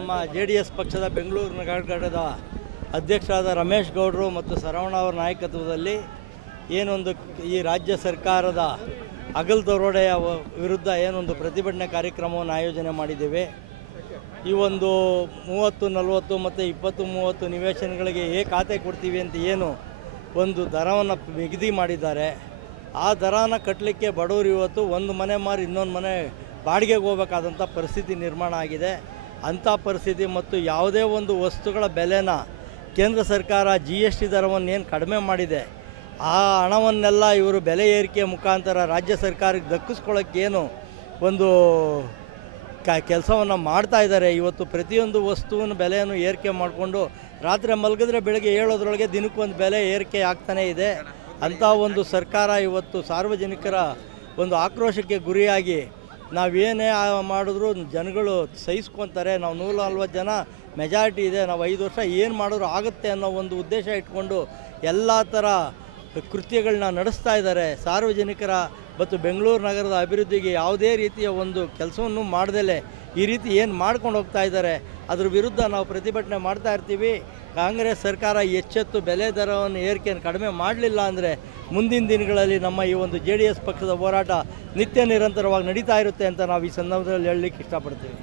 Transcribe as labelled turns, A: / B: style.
A: ನಮ್ಮ J D S ಪಕ್ಷದ ಬೆಂಗಳೂರು ಘಟಕದ ಅಧ್ಯಕ್ಷರಾದ ರಮೇಶ್ ಗೌಡರು ಮತ್ತು ಸರವಣ ಅವರ ನಾಯಕತ್ವದಲ್ಲಿ ಏನೊಂದು ಈ ರಾಜ್ಯ ಸರ್ಕಾರದ ಅಗಲ್ ದರೋಡೆಯ ವಿರುದ್ಧ ಏನೊಂದು ಪ್ರತಿಭಟನೆ ಕಾರ್ಯಕ್ರಮವನ್ನು ಆಯೋಜನೆ ಮಾಡಿದ್ದೇವೆ. ಈ ಒಂದು ಮೂವತ್ತು, ನಲವತ್ತು ಮತ್ತು ಇಪ್ಪತ್ತು, ಮೂವತ್ತು ನಿವೇಶನಗಳಿಗೆ ಏ ಖಾತೆ ಕೊಡ್ತೀವಿ ಅಂತ ಏನು ಒಂದು ದರವನ್ನು ನಿಗದಿ ಮಾಡಿದ್ದಾರೆ. ಆ ದರನ ಕಟ್ಟಲಿಕ್ಕೆ ಬಡವರು ಇವತ್ತು ಒಂದು ಮನೆ ಮಾರಿ ಇನ್ನೊಂದು ಮನೆ ಬಾಡಿಗೆಗೆ ಹೋಗ್ಬೇಕಾದಂಥ ಪರಿಸ್ಥಿತಿ ನಿರ್ಮಾಣ ಆಗಿದೆ. ಅಂಥ ಪರಿಸ್ಥಿತಿ ಮತ್ತು ಯಾವುದೇ ಒಂದು ವಸ್ತುಗಳ ಬೆಲೆನ ಕೇಂದ್ರ ಸರ್ಕಾರ ಜಿ ಎಸ್ ಟಿ ದರವನ್ನು ಏನು ಕಡಿಮೆ ಮಾಡಿದೆ, ಆ ಹಣವನ್ನೆಲ್ಲ ಇವರು ಬೆಲೆ ಏರಿಕೆ ಮುಖಾಂತರ ರಾಜ್ಯ ಸರ್ಕಾರಕ್ಕೆ ದಕ್ಕಿಸ್ಕೊಳ್ಳೋಕ್ಕೇನು ಒಂದು ಕ, ಕೆಲಸವನ್ನು ಮಾಡ್ತಾ ಇದ್ದಾರೆ. ಇವತ್ತು ಪ್ರತಿಯೊಂದು ವಸ್ತುವಿನ ಬೆಲೆಯನ್ನು ಏರಿಕೆ ಮಾಡಿಕೊಂಡು ರಾತ್ರಿ ಮಲಗಿದ್ರೆ ಬೆಳಗ್ಗೆ ಏಳೋದ್ರೊಳಗೆ ದಿನಕ್ಕೊಂದು ಬೆಲೆ ಏರಿಕೆ ಆಗ್ತಾನೇ ಇದೆ. ಅಂಥ ಒಂದು ಸರ್ಕಾರ ಇವತ್ತು ಸಾರ್ವಜನಿಕರ ಒಂದು ಆಕ್ರೋಶಕ್ಕೆ ಗುರಿಯಾಗಿ ನಾವೇನೇ ಮಾಡಿದ್ರು ಜನಗಳು ಸಹಿಸ್ಕೊತಾರೆ, ನಾವು ನೂರ ನಲ್ವತ್ತು ಜನ ಮೆಜಾರಿಟಿ ಇದೆ, ನಾವು ಐದು ವರ್ಷ ಏನು ಮಾಡಿದ್ರು ಆಗುತ್ತೆ ಅನ್ನೋ ಒಂದು ಉದ್ದೇಶ ಇಟ್ಕೊಂಡು ಎಲ್ಲ ಥರ ಕೃತ್ಯಗಳನ್ನ ನಡೆಸ್ತಾ ಇದ್ದಾರೆ. ಸಾರ್ವಜನಿಕರ ಮತ್ತು ಬೆಂಗಳೂರು ನಗರದ ಅಭಿವೃದ್ಧಿಗೆ ಯಾವುದೇ ರೀತಿಯ ಒಂದು ಕೆಲಸವನ್ನು ಮಾಡ್ದಲೇ ಈ ರೀತಿ ಏನು ಮಾಡ್ಕೊಂಡು ಹೋಗ್ತಾ ಇದ್ದಾರೆ, ಅದ್ರ ವಿರುದ್ಧ ನಾವು ಪ್ರತಿಭಟನೆ ಮಾಡ್ತಾ ಇರ್ತೀವಿ. ಕಾಂಗ್ರೆಸ್ ಸರ್ಕಾರ ಎಚ್ಚೆತ್ತು, ಬೆಲೆ ದರವನ್ನು ಏರಿಕೆಯನ್ನು ಕಡಿಮೆ ಮಾಡಲಿಲ್ಲ ಅಂದರೆ ಮುಂದಿನ ದಿನಗಳಲ್ಲಿ ನಮ್ಮ ಈ ಒಂದು ಜೆ ಡಿ ಎಸ್ ಪಕ್ಷದ ಹೋರಾಟ ನಿತ್ಯ ನಿರಂತರವಾಗಿ ನಡೀತಾ ಇರುತ್ತೆ ಅಂತ ನಾವು ಈ ಸಂದರ್ಭದಲ್ಲಿ ಹೇಳಲಿಕ್ಕೆ ಇಷ್ಟಪಡ್ತೀವಿ.